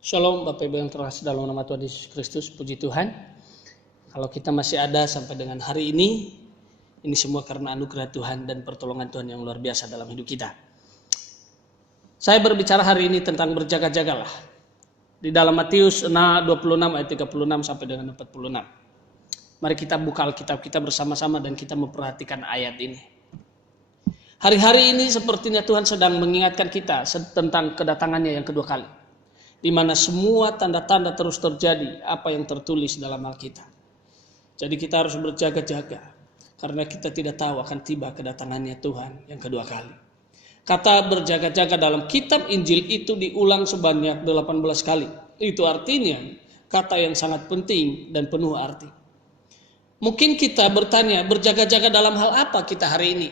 Shalom Bapak Ibu yang terkasih dalam nama Tuhan Yesus Kristus, puji Tuhan. Kalau kita masih ada sampai dengan hari ini semua karena anugerah Tuhan dan pertolongan Tuhan yang luar biasa dalam hidup kita. Saya berbicara hari ini tentang berjaga-jagalah. Di dalam Matius 26 ayat 36 sampai dengan 46. Mari kita buka Alkitab kita bersama-sama dan kita memperhatikan ayat ini. Hari-hari ini sepertinya Tuhan sedang mengingatkan kita tentang kedatangannya yang kedua kali. Di mana semua tanda-tanda terus terjadi apa yang tertulis dalam Alkitab. Jadi kita harus berjaga-jaga karena kita tidak tahu akan tiba kedatangannya Tuhan yang kedua kali. Kata berjaga-jaga dalam kitab Injil itu diulang sebanyak 18 kali. Itu artinya kata yang sangat penting dan penuh arti. Mungkin kita bertanya, berjaga-jaga dalam hal apa kita hari ini?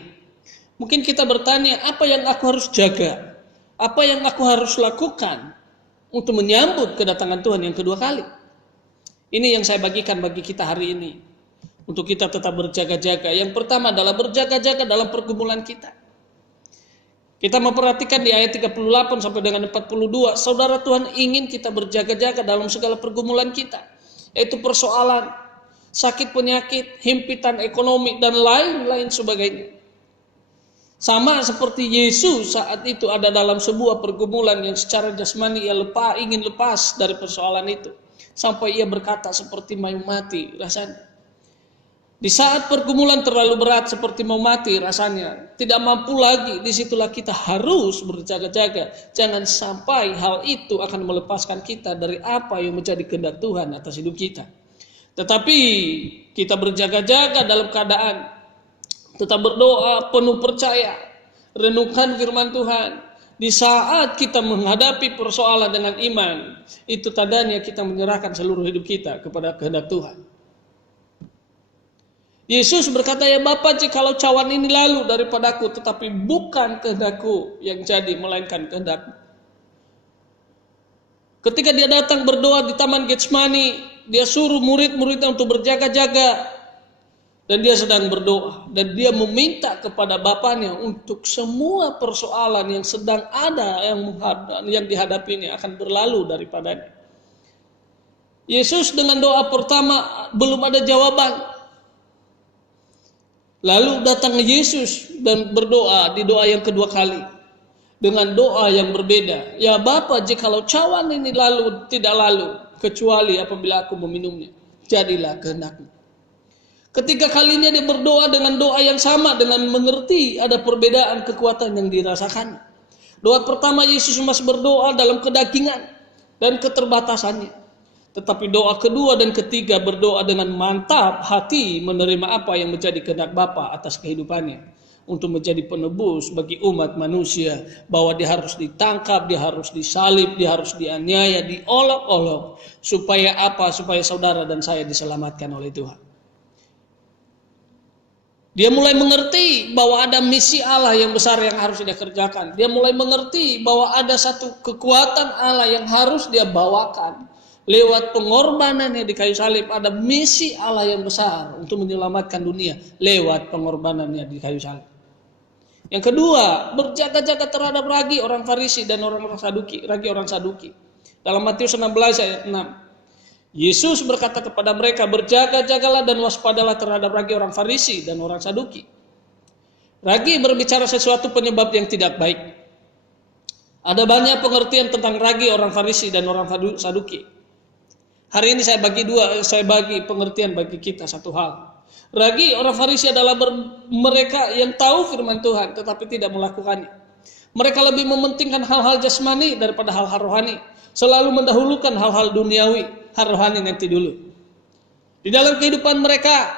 Mungkin kita bertanya, apa yang aku harus jaga? Apa yang aku harus lakukan untuk menyambut kedatangan Tuhan yang kedua kali? Ini yang saya bagikan bagi kita hari ini. Untuk kita tetap berjaga-jaga. Yang pertama adalah berjaga-jaga dalam pergumulan kita. Kita memperhatikan di ayat 38 sampai dengan 42. Saudara, Tuhan ingin kita berjaga-jaga dalam segala pergumulan kita. Yaitu persoalan, sakit penyakit, himpitan ekonomi, dan lain-lain sebagainya. Sama seperti Yesus saat itu ada dalam sebuah pergumulan yang secara jasmani ia ingin lepas dari persoalan itu. Sampai ia berkata seperti mau mati rasanya. Di saat pergumulan terlalu berat seperti mau mati rasanya, tidak mampu lagi, disitulah kita harus berjaga-jaga. Jangan sampai hal itu akan melepaskan kita dari apa yang menjadi kehendak Tuhan atas hidup kita. Tetapi kita berjaga-jaga dalam keadaan tetap berdoa, penuh percaya, renungkan firman Tuhan. Di saat kita menghadapi persoalan dengan iman, itu tandanya kita menyerahkan seluruh hidup kita kepada kehendak Tuhan. Yesus berkata, ya Bapa, jikalau cawan ini lalu daripadaku, tetapi bukan kehendakku yang jadi, melainkan kehendakmu. Ketika dia datang berdoa di Taman Getsemani, dia suruh murid-muridnya untuk berjaga-jaga. Dan dia sedang berdoa. Dan dia meminta kepada Bapanya untuk semua persoalan yang sedang ada yang dihadapinya akan berlalu daripadanya. Yesus dengan doa pertama belum ada jawaban. Lalu datang Yesus dan berdoa di doa yang kedua kali. Dengan doa yang berbeda. Ya Bapa, jikalau cawan ini tidak lalu. Kecuali apabila aku meminumnya. Jadilah kehendakmu. Ketiga kalinya dia berdoa dengan doa yang sama, dengan mengerti ada perbedaan kekuatan yang dirasakan. Doa pertama Yesus masih berdoa dalam kedagingan dan keterbatasannya. Tetapi doa kedua dan ketiga berdoa dengan mantap hati menerima apa yang menjadi kehendak Bapa atas kehidupannya. Untuk menjadi penebus bagi umat manusia. Bahwa dia harus ditangkap, dia harus disalib, dia harus dianiaya, diolok-olok. Supaya apa? Supaya saudara dan saya diselamatkan oleh Tuhan. Dia mulai mengerti bahwa ada misi Allah yang besar yang harus dia kerjakan. Dia mulai mengerti bahwa ada satu kekuatan Allah yang harus dia bawakan. Lewat pengorbanannya di kayu salib, ada misi Allah yang besar untuk menyelamatkan dunia lewat pengorbanannya di kayu salib. Yang kedua, berjaga-jaga terhadap ragi orang Farisi dan orang Saduki, ragi orang Saduki. Dalam Matius 16 ayat 6. Yesus berkata kepada mereka, berjaga-jagalah dan waspadalah terhadap ragi orang Farisi dan orang Saduki. Ragi berbicara sesuatu penyebab yang tidak baik. Ada banyak pengertian tentang ragi orang Farisi dan orang Saduki. Hari ini saya bagi pengertian bagi kita satu hal. Ragi orang Farisi adalah mereka yang tahu firman Tuhan tetapi tidak melakukannya. Mereka lebih mementingkan hal-hal jasmani daripada hal-hal rohani. Selalu mendahulukan hal-hal duniawi, hal rohani nanti dulu. Di dalam kehidupan mereka,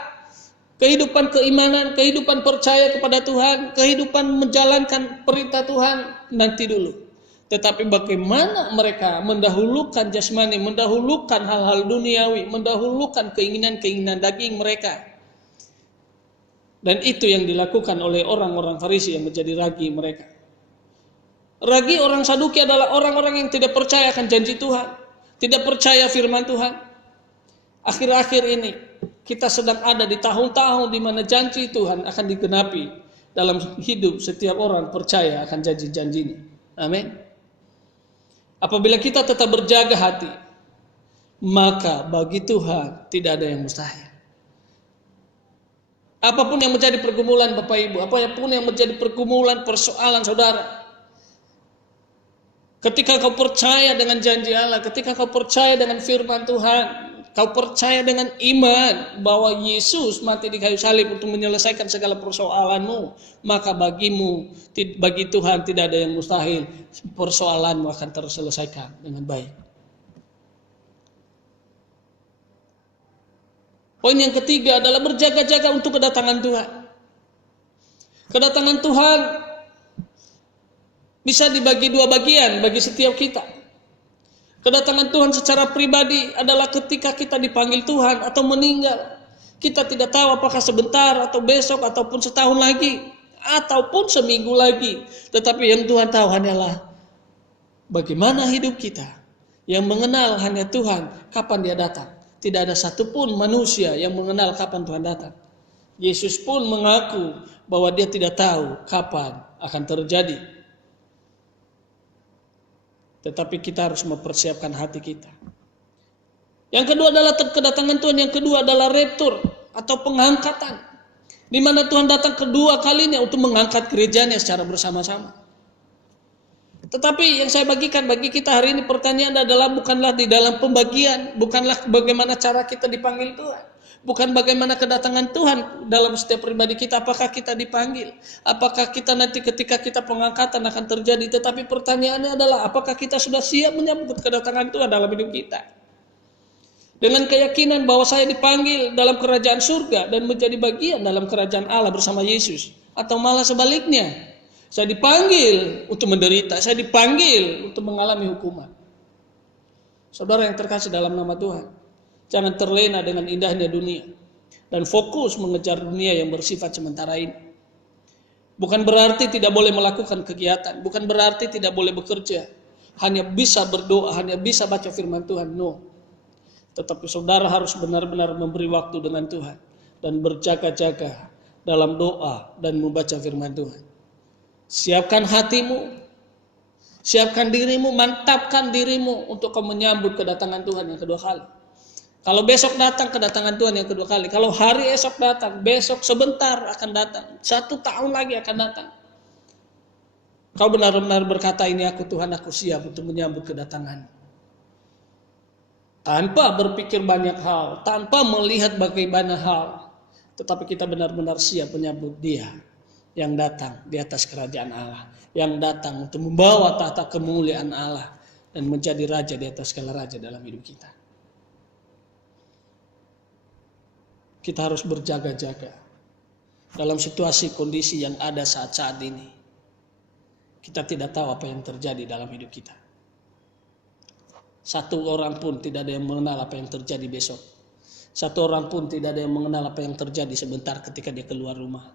kehidupan keimanan, kehidupan percaya kepada Tuhan, kehidupan menjalankan perintah Tuhan nanti dulu. Tetapi bagaimana mereka mendahulukan jasmani, mendahulukan hal-hal duniawi, mendahulukan keinginan-keinginan daging mereka. Dan itu yang dilakukan oleh orang-orang Farisi yang menjadi ragi mereka. Ragi orang Saduki adalah orang-orang yang tidak percaya akan janji Tuhan. Tidak percaya firman Tuhan. Akhir-akhir ini kita sedang ada di tahun-tahun di mana janji Tuhan akan digenapi dalam hidup setiap orang percaya akan janji-janjinya. Amin. Apabila kita tetap berjaga hati, maka bagi Tuhan tidak ada yang mustahil. Apapun yang menjadi pergumulan Bapak Ibu, apapun yang menjadi pergumulan persoalan saudara, ketika kau percaya dengan janji Allah, ketika kau percaya dengan firman Tuhan, kau percaya dengan iman bahwa Yesus mati di kayu salib untuk menyelesaikan segala persoalanmu, maka bagi Tuhan tidak ada yang mustahil. Persoalanmu akan terselesaikan dengan baik. Poin yang ketiga adalah berjaga-jaga untuk kedatangan Tuhan. Kedatangan Tuhan bisa dibagi dua bagian bagi setiap kita. Kedatangan Tuhan secara pribadi adalah ketika kita dipanggil Tuhan atau meninggal. Kita tidak tahu apakah sebentar atau besok ataupun setahun lagi ataupun seminggu lagi. Tetapi yang Tuhan tahu hanyalah bagaimana hidup kita. Yang mengenal hanya Tuhan kapan Dia datang. Tidak ada satupun manusia yang mengenal kapan Tuhan datang. Yesus pun mengaku bahwa Dia tidak tahu kapan akan terjadi. Tetapi kita harus mempersiapkan hati kita. Yang kedua adalah kedatangan Tuhan. Yang kedua adalah rapture atau pengangkatan. Di mana Tuhan datang kedua kalinya untuk mengangkat gerejanya secara bersama-sama. Tetapi yang saya bagikan bagi kita hari ini pertanyaan adalah bukanlah di dalam pembagian. Bukanlah bagaimana cara kita dipanggil Tuhan. Bukan bagaimana kedatangan Tuhan dalam setiap pribadi kita. Apakah kita dipanggil? Apakah kita nanti ketika kita pengangkatan akan terjadi? Tetapi pertanyaannya adalah apakah kita sudah siap menyambut kedatangan Tuhan dalam hidup kita? Dengan keyakinan bahwa saya dipanggil dalam kerajaan surga dan menjadi bagian dalam kerajaan Allah bersama Yesus. Atau malah sebaliknya. Saya dipanggil untuk menderita. Saya dipanggil untuk mengalami hukuman. Saudara yang terkasih dalam nama Tuhan. Jangan terlena dengan indahnya dunia dan fokus mengejar dunia yang bersifat sementara ini. Bukan berarti tidak boleh melakukan kegiatan, bukan berarti tidak boleh bekerja, hanya bisa berdoa, hanya bisa baca firman Tuhan. No. Tetapi saudara harus benar-benar memberi waktu dengan Tuhan dan berjaga-jaga dalam doa dan membaca firman Tuhan. Siapkan hatimu, siapkan dirimu, mantapkan dirimu untuk kau menyambut kedatangan Tuhan yang kedua kali. Kalau besok datang kedatangan Tuhan yang kedua kali. Kalau hari esok datang, besok sebentar akan datang. 1 tahun lagi akan datang. Kau benar-benar berkata, ini aku Tuhan, aku siap untuk menyambut kedatangan. Tanpa berpikir banyak hal, tanpa melihat bagaimana hal. Tetapi kita benar-benar siap menyambut Dia yang datang di atas kerajaan Allah. Yang datang untuk membawa tahta kemuliaan Allah. Dan menjadi raja di atas segala raja dalam hidup kita. Kita harus berjaga-jaga dalam situasi kondisi yang ada saat-saat ini. Kita tidak tahu apa yang terjadi dalam hidup kita. Satu orang pun tidak ada yang mengenal apa yang terjadi besok. Satu orang pun tidak ada yang mengenal apa yang terjadi sebentar ketika dia keluar rumah.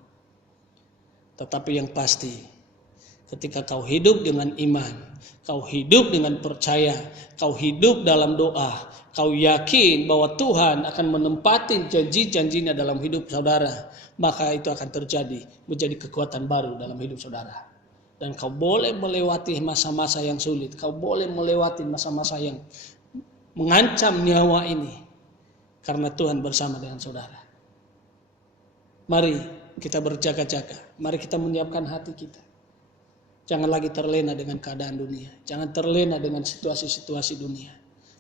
Tetapi yang pasti, ketika kau hidup dengan iman, kau hidup dengan percaya, kau hidup dalam doa, kau yakin bahwa Tuhan akan menempati janji-janjinya dalam hidup saudara, maka itu akan terjadi menjadi kekuatan baru dalam hidup saudara. Dan kau boleh melewati masa-masa yang sulit, kau boleh melewati masa-masa yang mengancam nyawa ini, karena Tuhan bersama dengan saudara. Mari kita berjaga-jaga, mari kita menyiapkan hati kita. Jangan lagi terlena dengan keadaan dunia, jangan terlena dengan situasi-situasi dunia.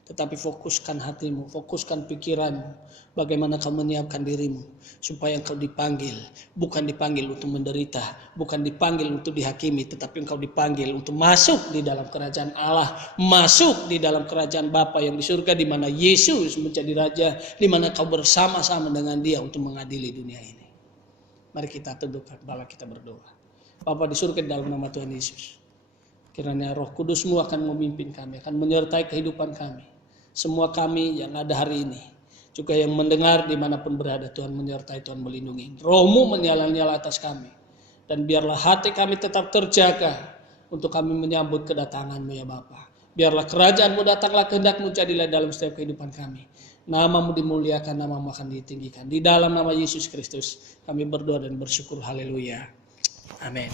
Tetapi fokuskan hatimu, fokuskan pikiranmu. Bagaimana kau menyiapkan dirimu. Supaya engkau dipanggil. Bukan dipanggil untuk menderita. Bukan dipanggil untuk dihakimi. Tetapi engkau dipanggil untuk masuk di dalam kerajaan Allah. Masuk di dalam kerajaan Bapa yang di surga. Di mana Yesus menjadi Raja. Di mana kau bersama-sama dengan Dia untuk mengadili dunia ini. Mari kita tundukkan kepala kita berdoa. Bapa di surga di dalam nama Tuhan Yesus. Kiranya Roh Kudus-Mu akan memimpin kami. Akan menyertai kehidupan kami. Semua kami yang ada hari ini, juga yang mendengar dimanapun berada, Tuhan menyertai, Tuhan melindungi. Roh-Mu menyala-nyala atas kami. Dan biarlah hati kami tetap terjaga untuk kami menyambut kedatangan-Mu ya Bapa. Biarlah kerajaan-Mu datanglah, kehendak-Mu jadilah dalam setiap kehidupan kami. Nama-Mu dimuliakan, nama-Mu akan ditinggikan. Di dalam nama Yesus Kristus kami berdoa dan bersyukur. Haleluya. Amin.